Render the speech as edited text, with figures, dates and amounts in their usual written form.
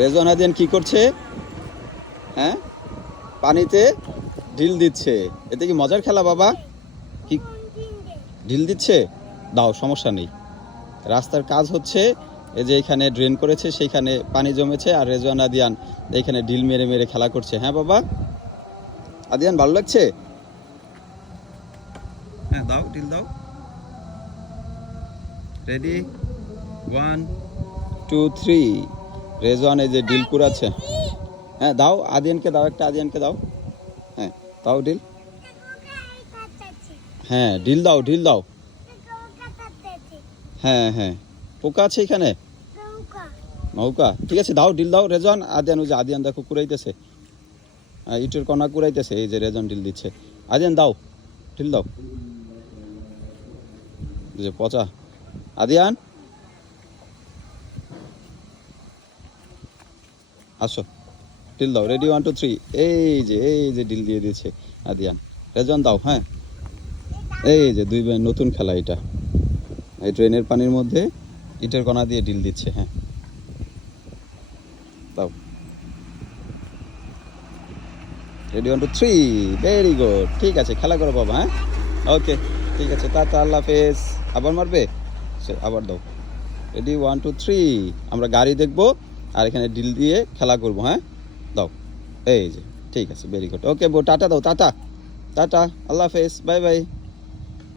রেজওয়ান আদিয়ান কি করছে? হ্যাঁ, পানিতে ঢিল দিচ্ছে। এতে কি মজার খেলা বাবা? কি ঢিল দিচ্ছে? দাও, সমস্যা নেই। রাস্তার কাজ হচ্ছে, এই যে এখানে ড্রেন করেছে, সেইখানে পানি জমেছে, আর রেজওয়ান আদিয়ান এইখানে ঢিল মেরে মেরে খেলা করছে। হ্যাঁ বাবা, আদিয়ান ভালো লাগছে? হ্যাঁ, দাও, ঢিল দাও। রেডি, 1 2 3। রেজওয়ান এই যে ঢিল কুড়াচ্ছে। হ্যাঁ দাও, আদিয়ানকে দাও, একটা আদিয়ানকে দাও। হ্যাঁ, দাও ঢিল। হ্যাঁ, ঢিল দাও, ঢিল দাও। হ্যাঁ হ্যাঁ, পোকা আছে এখানে। নৌকা, ঠিক আছে, দাও ঢিল দাও। রেজওয়ান আদিয়ান, ওই যে আদিয়ান দেখো কুড়াইতেছে, ইটের কণা কুড়াইতেছে। এই যে রেজওয়ান ঢিল দিচ্ছে। আদিয়ান দাও, ঢিল দাও। এই যে পচা আদিয়ান, আসো, ঢিল দাও। রেডি, 1 2 3। এই যে ঢিল দিয়ে দিয়েছে আদিয়ান। রেজওয়ান দাও। হ্যাঁ, এই যে দুই ভাই নতুন খেলা এটা। এই ট্রেনের পানির মধ্যে ইটের কণা দিয়ে ঢিল দিচ্ছে। হ্যাঁ, দাও। রেডি, 1 2 3। ভেরি গুড, ঠিক আছে, খেলা করো বাবা। হ্যাঁ, ওকে, ঠিক আছে, টাটা, আল্লাহ হাফেজ। আবার মারবে? আবার দাও। রেডি, 1 2 3। আমরা গাড়ি দেখবো আর এখানে ঢিল দিয়ে খেলা করবো। হ্যাঁ, দাও। এই যে, ঠিক আছে, ভেরি গুড। ওকে বউ, টাটা দাও, টাটা, টাটা, আল্লাহ হাফেজ, বাই বাই।